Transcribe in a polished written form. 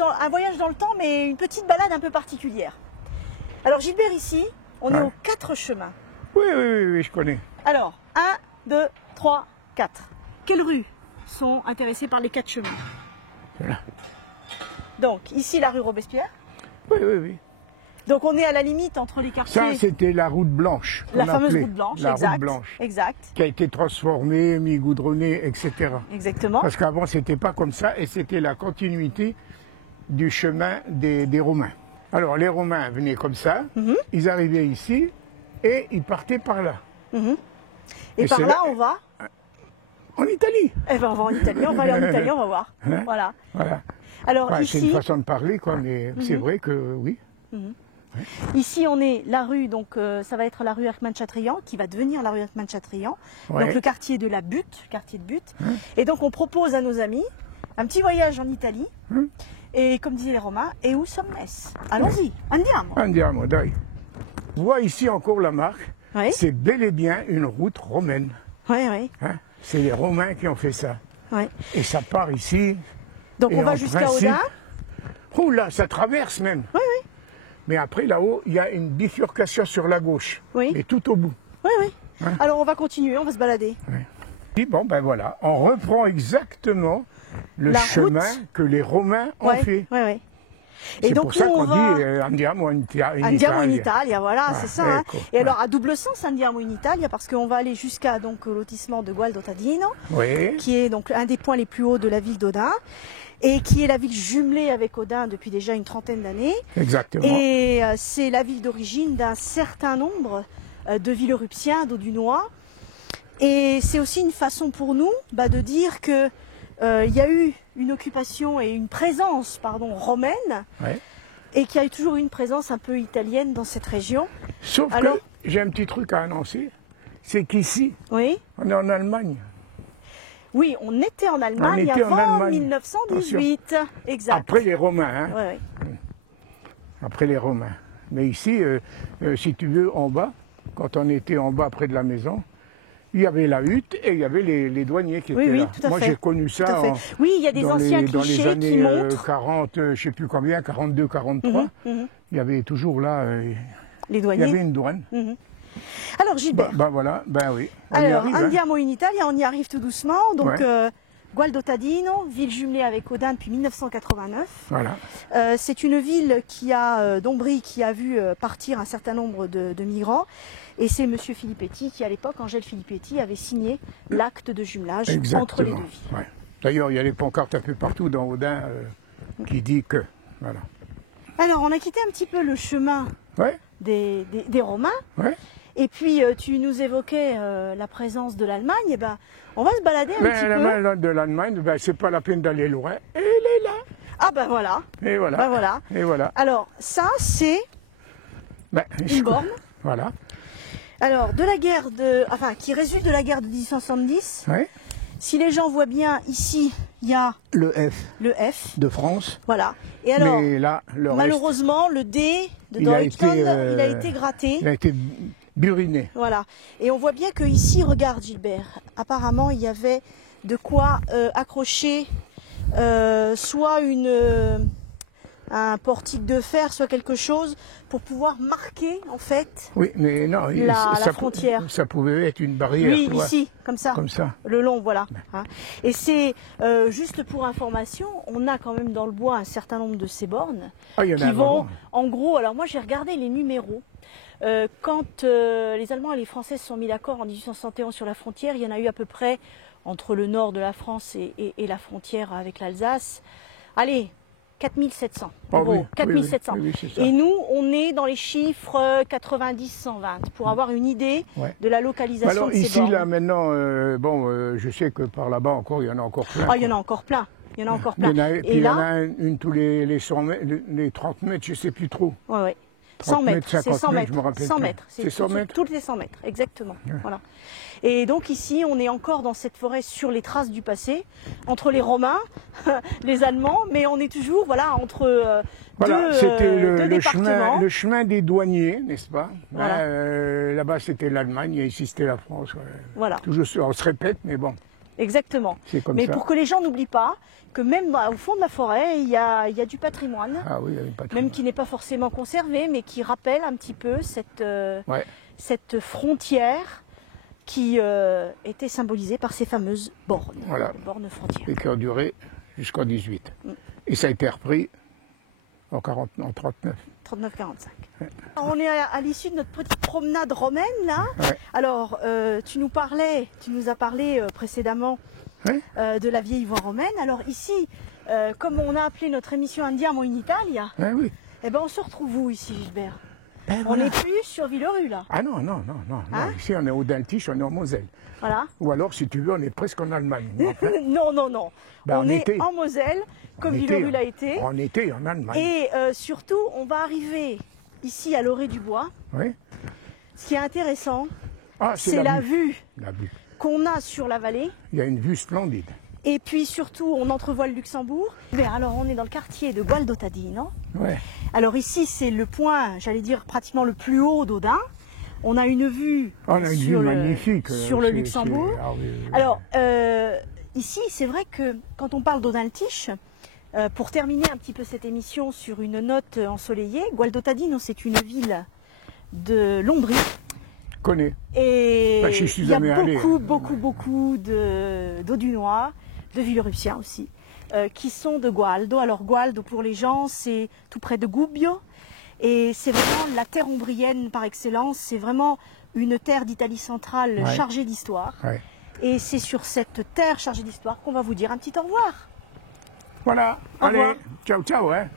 un voyage dans le temps, mais une petite balade un peu particulière. Alors Gilbert, ici, on est aux 4 chemins. Oui, je connais. Alors, 1, 2, 3, 4. Quelles rues sont intéressées par les 4 chemins? Voilà. Donc, ici, la rue Robespierre. Oui. Donc, on est à la limite entre les quartiers. Ça, c'était la route blanche. La fameuse route blanche, la exact. route blanche. Exact. Qui a été transformée, mis goudronnée, etc. Exactement. Parce qu'avant, c'était pas comme ça et c'était la continuité du chemin des Romains. Alors, les Romains venaient comme ça, ils arrivaient ici et ils partaient par là. Et par là, on va en Italie. Eh ben, on va en Italie, on va aller en Italie, on va voir. Hein? Voilà. Voilà. Alors, Ouais, ici, c'est une façon de parler, quoi, mais c'est vrai que oui. ici, on est la rue, donc ça va être la rue Erckmann-Chatrian, qui va devenir la rue Erckmann-Chatrian. Ouais. Donc le quartier de la Butte, quartier de Butte. Et donc on propose à nos amis un petit voyage en Italie. Et comme disaient les Romains, et où sommes-nous? Allons-y, andiamo. Andiamo, dai. On voit ici encore la marque. Oui, C'est bel et bien une route romaine. oui. Hein. C'est les Romains qui ont fait ça. Oui. Et ça part ici. Donc Et on va en jusqu'à principe- Odin. Oh là, ça traverse même. Oui. Mais après, là-haut, il y a une bifurcation sur la gauche. Oui. Mais tout au bout. Oui. Alors on va continuer, on va se balader. Et bon, ben voilà, on reprend exactement le La chemin route. que les Romains ont fait. Oui. C'est Et donc pour ça nous, on qu'on va... dit Andiamo in Andiamo in Italia. Italia, voilà, c'est ça. ecco. Et alors à double sens, Andiamo in Italia, parce qu'on va aller jusqu'à donc lotissement de Gualdo Tadino, Oui, qui est donc un des points les plus hauts de la ville d'Odin, et qui est la ville jumelée avec Odin depuis déjà une trentaine d'années. exactement. Et c'est la ville d'origine d'un certain nombre de Villeurupsiens, d'Audunois. Et c'est aussi une façon pour nous de dire que il y a eu une occupation et une présence romaine, Ouais. et qu'il y a eu toujours une présence un peu italienne dans cette région. Sauf Alors- que j'ai un petit truc à annoncer, c'est qu'ici, Oui, on est en Allemagne. oui, on était en Allemagne était en avant Allemagne. 1918. Exact. Après les Romains, hein. Oui. Après les Romains. Mais ici, si tu veux, en bas, quand on était en bas près de la maison, il y avait la hutte et il y avait les douaniers qui étaient Oui, là. tout à Moi, fait. j'ai connu Tout à ça fait. Oui, il y a des anciens dans les clichés années qui montrent 40, je ne sais plus combien, 42, 43. Il y avait toujours là, les il y douaniers. avait une douane. Alors Gilbert, Voilà, ben oui. On y alors arrive, hein. Andiamo in Italia, on y arrive tout doucement. Donc Ouais. Gualdo Tadino, ville jumelée avec Odin depuis 1989. Voilà. C'est une ville qui a d'Ombrie qui a vu partir un certain nombre de migrants. Et c'est M. Filippetti qui, à l'époque, Angèle Filippetti, avait signé l'acte de jumelage entre les deux Exactement. villes. Ouais. D'ailleurs, il y a des pancartes un peu partout dans Odin qui dit que. Voilà. Alors, on a quitté un petit peu le chemin Ouais, des Romains. ouais. Et puis, tu nous évoquais la présence de l'Allemagne. Eh ben, on va se balader un Mais petit la peu. main de l'Allemagne, ben, c'est pas la peine d'aller loin. Elle est là. Ah ben voilà. Et voilà. Ben voilà. Et voilà. Alors, ça, c'est Ben, une borne. Voilà. Alors, qui résulte de la guerre de 1870. Ouais. Si les gens voient bien, ici, il y a Le F le F. de France. Voilà. Et alors, Mais là, le reste, malheureusement, le D de il a Deutschland, été, il a été gratté. il a été buriné. Voilà. Et on voit bien que ici, regarde Gilbert, apparemment il y avait de quoi accrocher soit un portique de fer, soit quelque chose pour pouvoir marquer en fait Oui, mais non, la frontière. Ça pouvait être une barrière. Oui, tu vois, ici, comme ça. Comme ça. Le long, voilà. Hein. Et c'est, juste pour information, on a quand même dans le bois un certain nombre de ces bornes Ah, il y en a qui vont, vraiment. en gros, alors moi j'ai regardé les numéros. Quand les Allemands et les Français se sont mis d'accord en 1871 sur la frontière, il y en a eu à peu près entre le nord de la France et la frontière avec l'Alsace. Allez, 4700. Ah En gros, oui, 4700. oui, c'est ça. Et nous, on est dans les chiffres 90-120 pour avoir une idée Ouais. de la localisation Alors de ces ici, bornes. là, maintenant, je sais que par là-bas encore, il y en a encore plein. Ah, il y en a encore plein. Il y en a encore plein. Il y en a, Et puis il y en là, a une tous les 100 mètres, les 30 mètres, je ne sais plus trop. ouais, ouais. 30 100 mètres, c'est 50 100 mètres, mètres. je me rappelle 100 plus. mètres, C'est 100 mètres. toutes les 100 mètres, exactement. Voilà. Et donc ici, on est encore dans cette forêt sur les traces du passé, entre les Romains, les Allemands, mais on est toujours entre Voilà, deux, c'était deux départements. le chemin des douaniers, n'est-ce pas? Voilà. Là-bas, c'était l'Allemagne et ici, c'était la France. Ouais. Voilà. Toujours, on se répète, mais bon. Exactement. C'est comme Mais ça. pour que les gens n'oublient pas que même au fond de la forêt, il y a du patrimoine, Ah oui, il y avait pas de même qui n'est pas forcément conservé, mais qui rappelle un petit peu Ouais. cette frontière qui était symbolisée par ces fameuses bornes, Voilà. bornes frontières. Et qui a duré jusqu'en 18. Et ça a été repris en 39. 39-45. On est à l'issue de notre petite promenade romaine là. Ouais. Alors, tu nous as parlé précédemment Ouais. de la vieille voie romaine. Alors ici, comme on a appelé notre émission Andiamo in Italia, Ah oui. eh ben on se retrouve où ici, Gilbert? Ben On voilà. n'est plus sur Villerue là. Ah non. Hein? Ici, on est au Daltiche, on est en Moselle. Voilà. Ou alors, si tu veux, on est presque en Allemagne. Mais enfin, Non. Ben, on en est été. en Moselle, comme en Villerue été, l'a été. En été, en Allemagne. Et surtout, on va arriver ici à l'orée du bois. Oui. Ce qui est intéressant, Ah, c'est la vue La vue. qu'on a sur la vallée. Il y a une vue splendide. Et puis surtout, on entrevoit le Luxembourg. Mais alors, on est dans le quartier de Gualdottadino. Ouais. Alors ici, c'est le point, j'allais dire, pratiquement le plus haut d'Audun. On a une vue On a une vue sur magnifique. sur le Luxembourg. Ah oui. Alors, ici, c'est vrai que quand on parle d'Audun-le-Tiche, pour terminer un petit peu cette émission sur une note ensoleillée, Gualdottadino, c'est une ville de l'Ombrie. Connais. Et Bah, j'y suis il y a jamais allé. beaucoup d'Audunois, de Villerussiens aussi, qui sont de Gualdo. Alors Gualdo, pour les gens, c'est tout près de Gubbio. Et c'est vraiment la terre ombrienne par excellence. C'est vraiment une terre d'Italie centrale Ouais. chargée d'histoire. Ouais. Et c'est sur cette terre chargée d'histoire qu'on va vous dire un petit au revoir. Voilà. Au revoir. Allez, ciao, ciao. Hein.